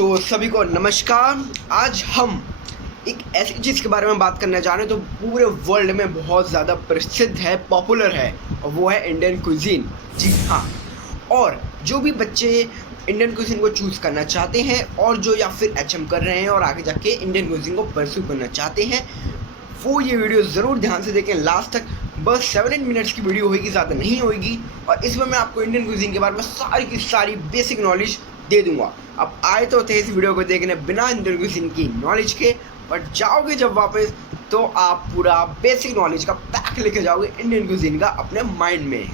तो सभी को नमस्कार। आज हम एक ऐसी चीज़ के बारे में बात करने जा रहे हैं तो पूरे वर्ल्ड में बहुत ज़्यादा प्रसिद्ध है, पॉपुलर है, और वो है इंडियन कुजीन। जी हाँ। और जो भी बच्चे इंडियन कुजीन को चूज़ करना चाहते हैं और जो या फिर एचएम कर रहे हैं और आगे जाके इंडियन कुजीन को परस्यू करना चाहते हैं, वो ये वीडियो ज़रूर ध्यान से देखें लास्ट तक। बस 7-8 मिनट्स की वीडियो होगी, ज़्यादा नहीं होगी। और इसमें मैं आपको इंडियन कुजीन के बारे में सारी की सारी बेसिक नॉलेज दे दूंगा। अब आए तो थे इस वीडियो को देखने बिना इंडियन कुजीन की नॉलेज के, बट जाओगे जब वापस तो आप पूरा बेसिक नॉलेज का पैक लेके जाओगे इंडियन कुजीन का अपने माइंड में।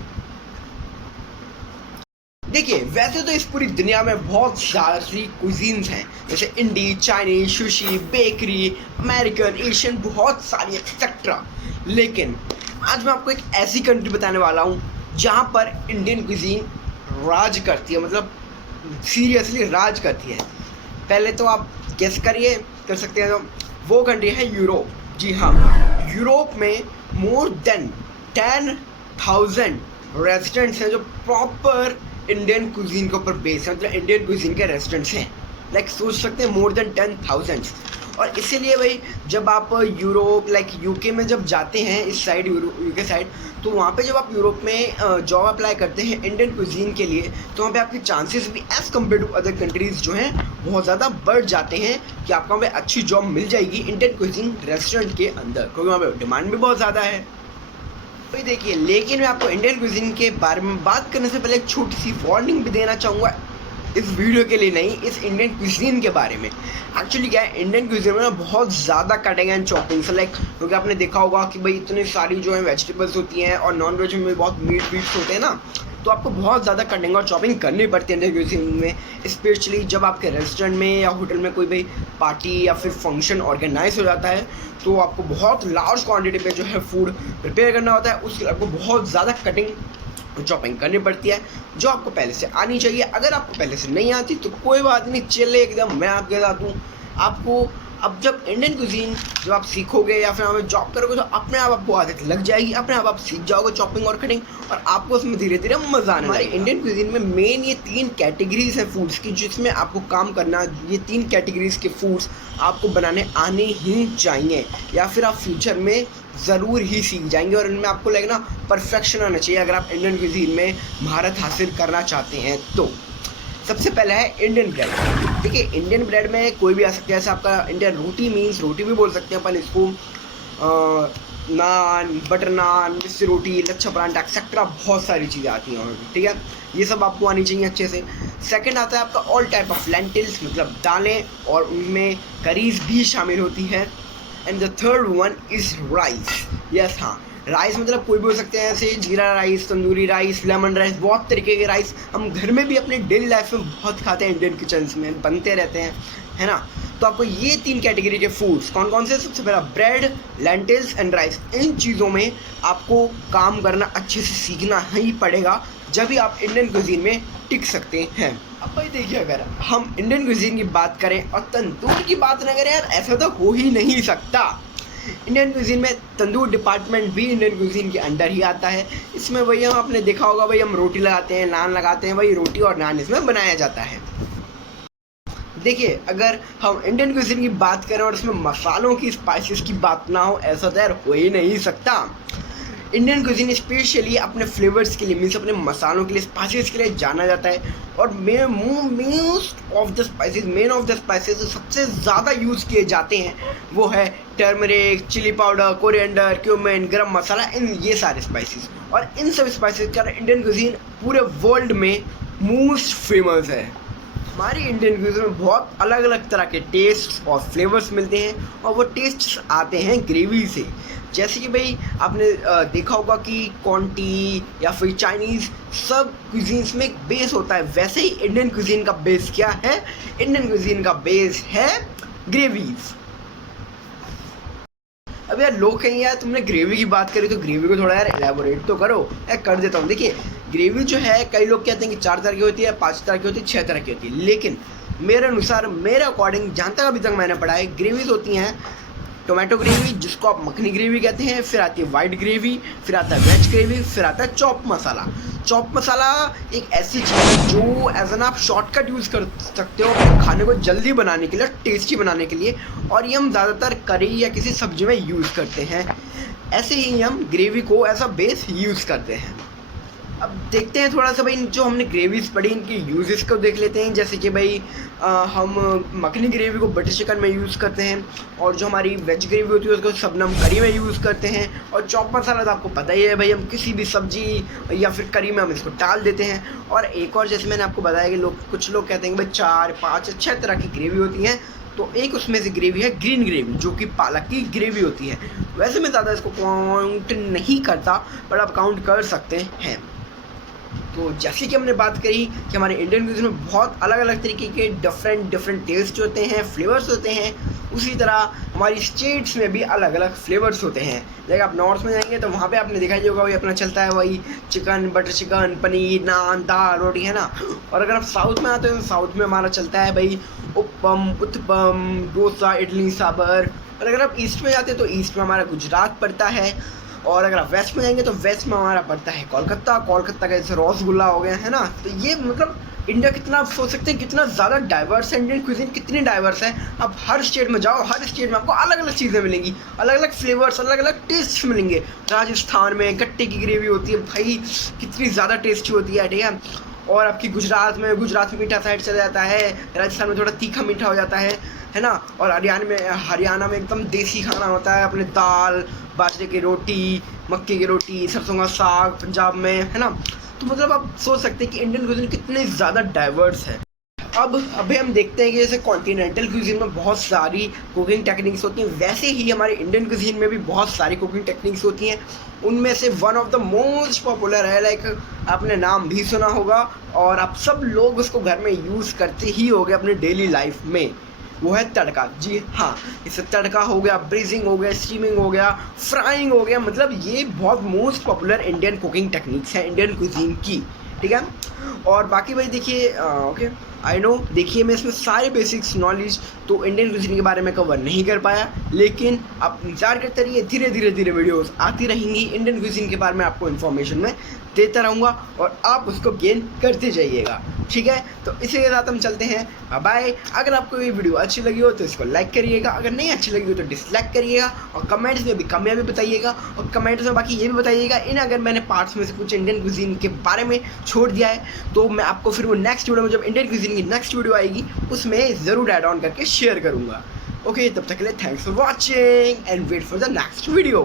देखिए, वैसे तो इस पूरी दुनिया में बहुत सारी कुजीन्स हैं, जैसे इंडी, Chinese, sushi, bakery, American, Asian, बहुत सारी एक्सेट्रा। लेकिन आज मैं आपको एक ऐसी कंट्री बताने वाला हूँ जहाँ पर इंडियन कुजीन राज करती है, मतलब सीरियसली राज करती है। पहले तो आप गेस करिए, कर सकते हैं। तो वो कंट्री है यूरोप। जी हाँ, यूरोप में मोर देन 10,000 रेजिडेंट्स हैं जो प्रॉपर इंडियन कुजीन के ऊपर बेस है, मतलब इंडियन कुजीन के रेजिडेंट्स हैं। लाइक सोच सकते हैं मोर देन 10,000। और इसीलिए भाई जब आप यूरोप लाइक यूके में जब जाते हैं, इस साइड यूके साइड, तो वहाँ पे जब आप यूरोप में जॉब अप्लाई करते हैं इंडियन कुजीन के लिए, तो वहाँ पे आपके चांसेस भी as compared to other countries जो हैं बहुत ज़्यादा बढ़ जाते हैं कि आपको वहाँ पे अच्छी जॉब मिल जाएगी इंडियन कुजीन रेस्टोरेंट के अंदर, क्योंकि वहाँ पे डिमांड भी बहुत ज़्यादा है। भाई देखिए, लेकिन मैं आपको इंडियन कुजीन के बारे में बात करने से पहले एक छोटी सी वार्निंग भी देना चाहूँगा। इस वीडियो के लिए नहीं, इस इंडियन कुजीन के बारे में। एक्चुअली क्या है, इंडियन कुजीन में ना बहुत ज़्यादा कटिंग एंड चॉपिंग से, लाइक क्योंकि आपने देखा होगा कि भाई इतनी सारी जो है वेजिटेबल्स होती हैं और नॉन वेज में बहुत मीट्स होते हैं ना, तो आपको बहुत ज़्यादा कटिंग और चॉपिंग करनी पड़ती है इंडियन कुजीन में। स्पेशली जब आपके रेस्टोरेंट में या होटल में कोई भाई पार्टी या फिर फंक्शन ऑर्गेनाइज हो जाता है, तो आपको बहुत लार्ज क्वान्टिटी में जो है फूड प्रिपेयर करना होता है। उसके लिए आपको बहुत ज़्यादा कटिंग चॉपिंग करनी पड़ती है, जो आपको पहले से आनी चाहिए। अगर आपको पहले से नहीं आती तो कोई बात नहीं, चले एकदम मैं आपके साथ हूँ। आपको अब जब इंडियन कुजीन जब आप सीखोगे या फिर हमें जॉब करोगे तो अपने आप आपको आदत लग जाएगी, अपने आप सीख जाओगे चॉपिंग और कटिंग, और आपको उसमें धीरे धीरे मज़ा आने लगेगा। इंडियन कुजीन में मेन ये 3 कैटेगरीज है फूड्स की, जिसमें आपको काम करना। ये 3 कैटेगरीज के फूड्स आपको बनाने आने ही चाहिए, या फिर आप फ्यूचर में ज़रूर ही सीख जाएंगे और इनमें आपको लगना परफेक्शन आना चाहिए अगर आप इंडियन कुजीन में महारत हासिल करना चाहते हैं। तो सबसे पहला है इंडियन ब्रेड। देखिए, इंडियन ब्रेड में कोई भी आ सकता है, जैसे आपका इंडियन रोटी मीन्स रोटी भी बोल सकते हैं अपन इसको, नान, बटर नान, मिस्सी रोटी, लच्छा परांठा एक्सेट्रा, बहुत सारी चीज़ें आती हैं और ठीक है, ये सब आपको आनी चाहिए अच्छे से। सेकंड आता है आपका ऑल टाइप ऑफ लेंटिल्स, मतलब दालें, और उनमें करीज भी शामिल होती है। And the third one is rice. Yes हाँ, राइस मतलब कोई भी हो सकते हैं, जैसे जीरा rice, tandoori rice, lemon rice, बहुत तरीके के राइस हम घर में भी अपने डेली लाइफ में बहुत खाते हैं, इंडियन किचन्स में बनते रहते हैं, है ना। तो आपको ये 3 कैटेगरी के फूड्स कौन कौन से, सबसे पहला ब्रेड, लेंटिल्स एंड राइस, इन चीज़ों में आपको काम करना अच्छे से सीखना ही पड़ेगा, जब भी आप इंडियन कुजीन में टिक सकते हैं। अब भाई देखिए, अगर हम इंडियन कुजीन की बात करें और तंदूर की बात न करें यार, ऐसा तो हो ही नहीं सकता। इंडियन कुजीन में तंदूर डिपार्टमेंट भी इंडियन कुजीन के अंडर ही आता है। इसमें वही हम आपने देखा होगा, भाई हम रोटी लगाते हैं, नान लगाते हैं, वही रोटी और नान इसमें बनाया जाता है। देखिए, अगर हम इंडियन कुजीन की बात करें और इसमें मसालों की, स्पाइसेस की बात ना हो, ऐसा तो यार हो ही नहीं सकता। इंडियन कुजीन स्पेशली अपने फ्लेवर्स के लिए, मीन्स अपने मसालों के लिए, स्पाइसेस के लिए जाना जाता है। और मोस्ट ऑफ द स्पाइसेस जो सबसे ज़्यादा यूज़ किए जाते हैं वो है turmeric, chilli powder, coriander, cumin, garam masala, इन ये सारे स्पाइसेस। और इन सब स्पाइसेस का इंडियन कुजीन पूरे वर्ल्ड में मोस्ट फेमस है। हमारी इंडियन कुजीन में बहुत अलग अलग तरह के टेस्ट और फ्लेवर्स मिलते हैं, और वो टेस्ट आते हैं ग्रेवी से। जैसे कि भाई आपने देखा होगा कि कॉन्टी या फिर चाइनीज़ सब कुजीन्स में एक बेस होता है, वैसे ही इंडियन कुजीन का बेस क्या है, इंडियन कुजीन का बेस है ग्रेवीज। अब यार लोग कहेंगे यार तुमने ग्रेवी की बात करी तो ग्रेवी को थोड़ा यार एलैबोरेट तो करो। यार कर देता हूँ। देखिए, ग्रेवी जो है कई लोग कहते हैं कि 4 तरह की होती है, 5 तरह की होती है, 6 तरह की होती है, लेकिन मेरे अनुसार, मेरे अकॉर्डिंग, जहाँ तक अभी तक मैंने पढ़ा है, ग्रेवीज होती हैं टोमेटो ग्रेवी जिसको आप मखनी ग्रेवी कहते हैं, फिर आती है वाइट ग्रेवी, फिर आता है वेज ग्रेवी, फिर आता है चॉप मसाला। चॉप मसाला एक ऐसी चीज़ है जो एज एन आप शॉर्टकट यूज़ कर सकते हो अपने खाने को जल्दी बनाने के लिए, टेस्टी बनाने के लिए, और ये हम ज़्यादातर करी या किसी सब्जी में यूज़ करते हैं। ऐसे ही हम ग्रेवी को एज अ बेस यूज़ करते हैं। अब देखते हैं थोड़ा सा भाई, जो हमने ग्रेवीज पढ़ी इनकी यूजेस को देख लेते हैं। जैसे कि भाई हम मखनी ग्रेवी को बटर चिकन में यूज़ करते हैं, और जो हमारी वेज ग्रेवी होती है उसको शबनम करी में यूज़ करते हैं, और चॉप मसाला तो आपको पता ही है भाई, हम किसी भी सब्जी या फिर करी में हम इसको डाल देते हैं। और एक और जैसे मैंने आपको बताया कि कुछ लोग कहते हैं कि भाई 4-5 6 तरह की ग्रेवी होती हैं, तो एक उसमें से ग्रेवी है ग्रीन ग्रेवी, जो कि पालक की ग्रेवी होती है। वैसे मैं ज़्यादा इसको काउंट नहीं करता, पर आप काउंट कर सकते हैं। तो जैसे कि हमने बात करी कि हमारे इंडियन क्यूजिन में बहुत अलग अलग तरीके के डिफरेंट टेस्ट होते हैं, फ्लेवर्स होते हैं, उसी तरह हमारी स्टेट्स में भी अलग अलग फ्लेवर्स होते हैं। जैसे आप नॉर्थ में जाएंगे तो वहाँ पे आपने देखा ही होगा वही अपना चलता है, वही चिकन, बटर चिकन, पनीर, नान, दाल, रोटी, है ना। और अगर आप साउथ में आते हो तो साउथ में हमारा चलता है भाई उपम, उत्पम, डोसा, इडली सांभर। और अगर आप ईस्ट में जाते हो तो ईस्ट में हमारा गुजरात पड़ता है, और अगर आप वेस्ट में जाएंगे तो वेस्ट में हमारा पड़ता है कोलकाता। कोलकाता का जैसे रसगुल्ला हो गया, है ना। तो ये मतलब इंडिया कितना, आप सोच सकते हैं कितना ज़्यादा डाइवर्स है, इंडियन क्विज़िन कितनी डाइवर्स है। आप हर स्टेट में जाओ, हर स्टेट में आपको अलग अलग चीज़ें मिलेंगी, अलग अलग फ्लेवर्स, अलग अलग टेस्ट मिलेंगे। राजस्थान में गट्टे की ग्रेवी होती है भाई, कितनी ज़्यादा टेस्टी होती है, ठीक है। और आपकी गुजरात में मीठा साइड चला जाता है, राजस्थान में थोड़ा तीखा मीठा हो जाता है ना। और हरियाणा में एकदम देसी खाना होता है, अपने दाल, बाजरे की रोटी, मक्के की रोटी, सरसों का साग पंजाब में, है ना। तो मतलब आप सोच सकते हैं कि इंडियन क्यूजिन कितने ज़्यादा डाइवर्स है। अब अभी हम देखते हैं कि जैसे कॉन्टिनेंटल क्यूजिन में बहुत सारी कुकिंग टेक्निक्स होती हैं, वैसे ही हमारे इंडियन क्यूजिन में भी बहुत सारी कुकिंग टेक्निक्स होती हैं। उनमें से one of the most popular है, लाइक आपने नाम भी सुना होगा और आप सब लोग उसको घर में यूज़ करते ही होंगे अपने डेली लाइफ में, वो है तड़का। जी हाँ, इससे तड़का हो गया, ब्रीजिंग हो गया, स्टीमिंग हो गया, फ्राइंग हो गया, मतलब ये बहुत most popular Indian cooking techniques हैं इंडियन क्यूजीन की, ठीक है। और बाकी भाई देखिए, ओके आई नो, देखिए मैं इसमें सारे बेसिक्स नॉलेज तो इंडियन क्यूजीन के बारे में कवर नहीं कर पाया, लेकिन आप इंतजार करते रहिए, धीरे धीरे वीडियोस आती रहेंगी इंडियन क्यूजीन के बारे में, आपको इन्फॉर्मेशन में देता रहूँगा और आप उसको गेन करते जाइएगा, ठीक है। तो इसी के साथ हम चलते हैं, बाय। अगर आपको ये वीडियो अच्छी लगी हो तो इसको लाइक करिएगा, अगर नहीं अच्छी लगी हो तो डिसलाइक करिएगा, और कमेंट्स में भी कमियाँ भी बताइएगा, और कमेंट्स में बाकी ये भी बताइएगा इन अगर मैंने पार्ट्स में से कुछ इंडियन क्यूजीन के बारे में छोड़ दिया है तो मैं आपको फिर वो नेक्स्ट वीडियो में, जब इंडियन क्यूजीन की नेक्स्ट वीडियो आएगी उसमें ज़रूर ऐड ऑन करके शेयर करूँगा। ओके, तब तक के लिए thanks for watching and wait for the next video.